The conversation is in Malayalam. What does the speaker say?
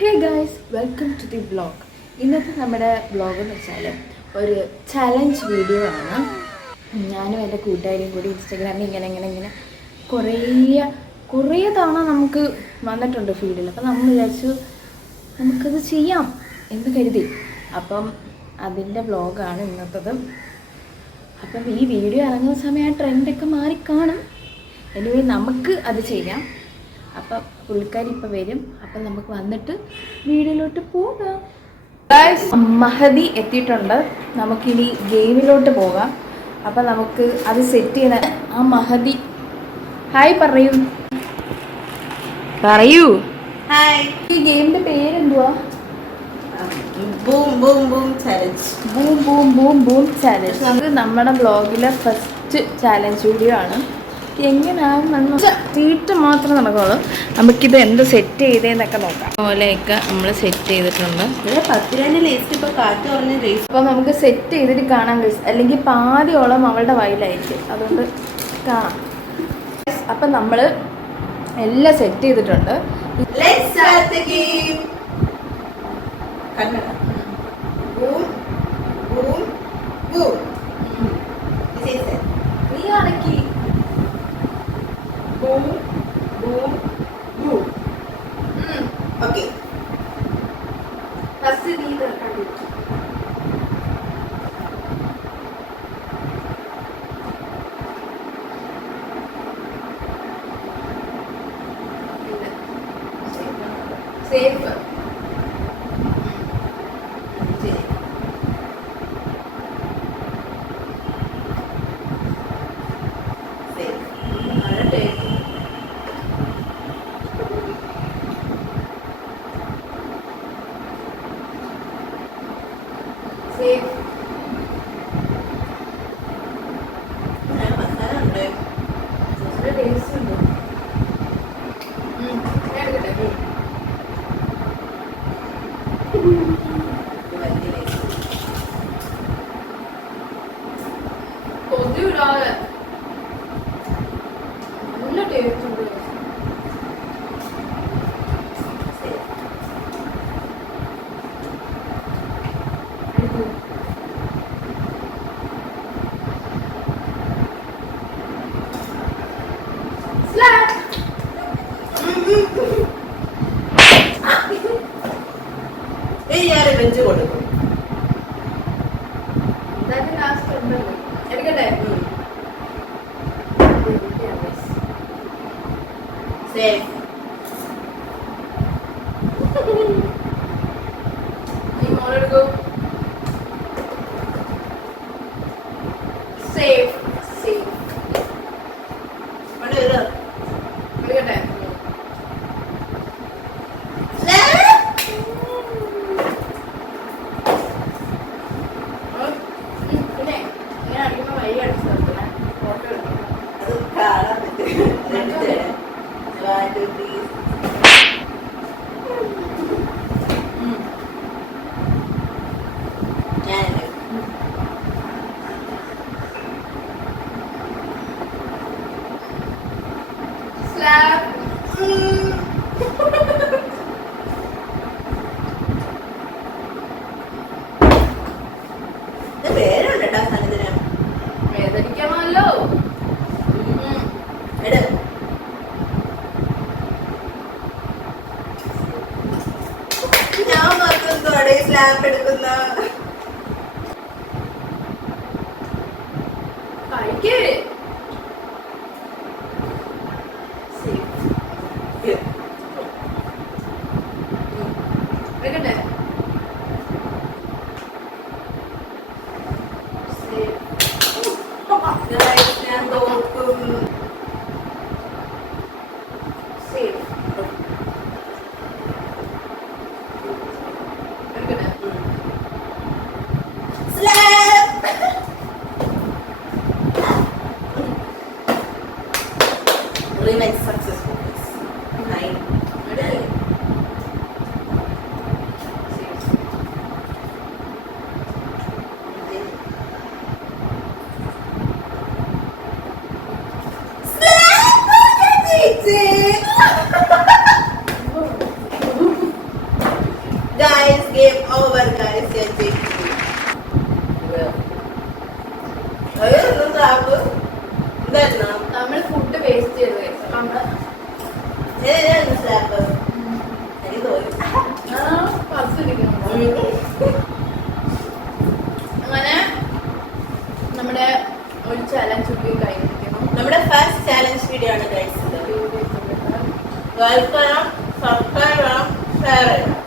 Hey guys, welcome to the vlog. ഇന്നത്തെ നമ്മുടെ വ്ളോഗ് എന്ന് വെച്ചാൽ ഒരു ചലഞ്ച് വീഡിയോ ആണ്. ഞാനും എൻ്റെ കൂട്ടുകാരിയും കൂടി ഇൻസ്റ്റാഗ്രാമിൽ ഇങ്ങനെ കുറേ തവണ നമുക്ക് വന്നിട്ടുണ്ട് ഫീൽഡിൽ. അപ്പം നമ്മൾ വിചാരിച്ചു നമുക്കത് ചെയ്യാം എന്ന് കരുതി. അപ്പം അതിൻ്റെ വ്ളോഗാണ് ഇന്നത്തത്. അപ്പം ഈ വീഡിയോ ഇറങ്ങുന്ന സമയം ആ ട്രെൻഡൊക്കെ മാറിക്കാണും. എനിവേ നമുക്ക് അത് ചെയ്യാം. അപ്പം പുള്ളിക്കാരി ഇപ്പം വരും. അപ്പം നമുക്ക് വന്നിട്ട് വീഡിയോയിലോട്ട് പോകാം. മഹദി എത്തിയിട്ടുണ്ട്. നമുക്കിനി ഗെയിമിലോട്ട് പോകാം. അപ്പം നമുക്ക് അത് സെറ്റ് ചെയ്യുന്ന ആ മഹദി ഹായ് പറയൂ. ഹായ്. ഈ ഗെയിമിൻ്റെ പേരെന്തുവാ? Boom boom boom challenge. Boom boom boom boom challenge. നമുക്ക് നമ്മുടെ ബ്ലോഗിലെ ഫസ്റ്റ് ചാലഞ്ച് വീഡിയോ ആണ്. എങ്ങനെയാണെന്ന് തീറ്റ മാത്രം നടക്കുള്ളൂ. നമുക്കിത് എന്ത് സെറ്റ് ചെയ്തേന്നൊക്കെ നോക്കാം. പോലെയൊക്കെ നമ്മൾ സെറ്റ് ചെയ്തിട്ടുണ്ട്. അപ്പോൾ നമുക്ക് സെറ്റ് ചെയ്തിട്ട് കാണാൻ കഴിയും. അല്ലെങ്കിൽ പാതിയോളം അവളുടെ വയലായിരിക്കും. അതുകൊണ്ട് കാണാം. അപ്പം നമ്മൾ എല്ലാം സെറ്റ് ചെയ്തിട്ടുണ്ട്. നീ അടക്കി boom boom boom. Okay, first നീ തരക്കാടി. സേഫ് കൊതിവിടാതെ നല്ല ടേസ്റ്റ് ഉണ്ട്. ബെഞ്ച് കൊടുക്കും. ലാസ്റ്റ് ഉണ്ടല്ലോ. എടുക്കട്ടെ. സേഫ്. നീ മോളെടുക്കൂ. Safe safe. എടുക്കട്ടെ. വേദനിക്കണമല്ലോ. ഞാൻ മാത്രം സ്ലാബ് എടുക്കുന്ന കഴിക്കേ. എടുക്കട്ടെ. ഞാൻ തോക്കും. സേഫ്. എടുക്കട്ടെ. Remake successful. 9. Guys game over guys എന്തായിരുന്നു നമ്മൾ ഫുഡ് വേസ്റ്റ് ചെയ്ത് സ്ലാപ്പ് എനിക്ക് തോന്നി അങ്ങനെ നമ്മുടെ ഒരു ചലഞ്ച് കഴിഞ്ഞിരിക്കുന്നു. നമ്മുടെ ഫസ്റ്റ് ചാലഞ്ച് വീഡിയോ ആണ് ഗൈസ് ഇത്. ലൈക്ക് ചെയ്യണം, സബ്സ്ക്രൈബ് ചെയ്യണം, ഷെയർ ചെയ്യണം.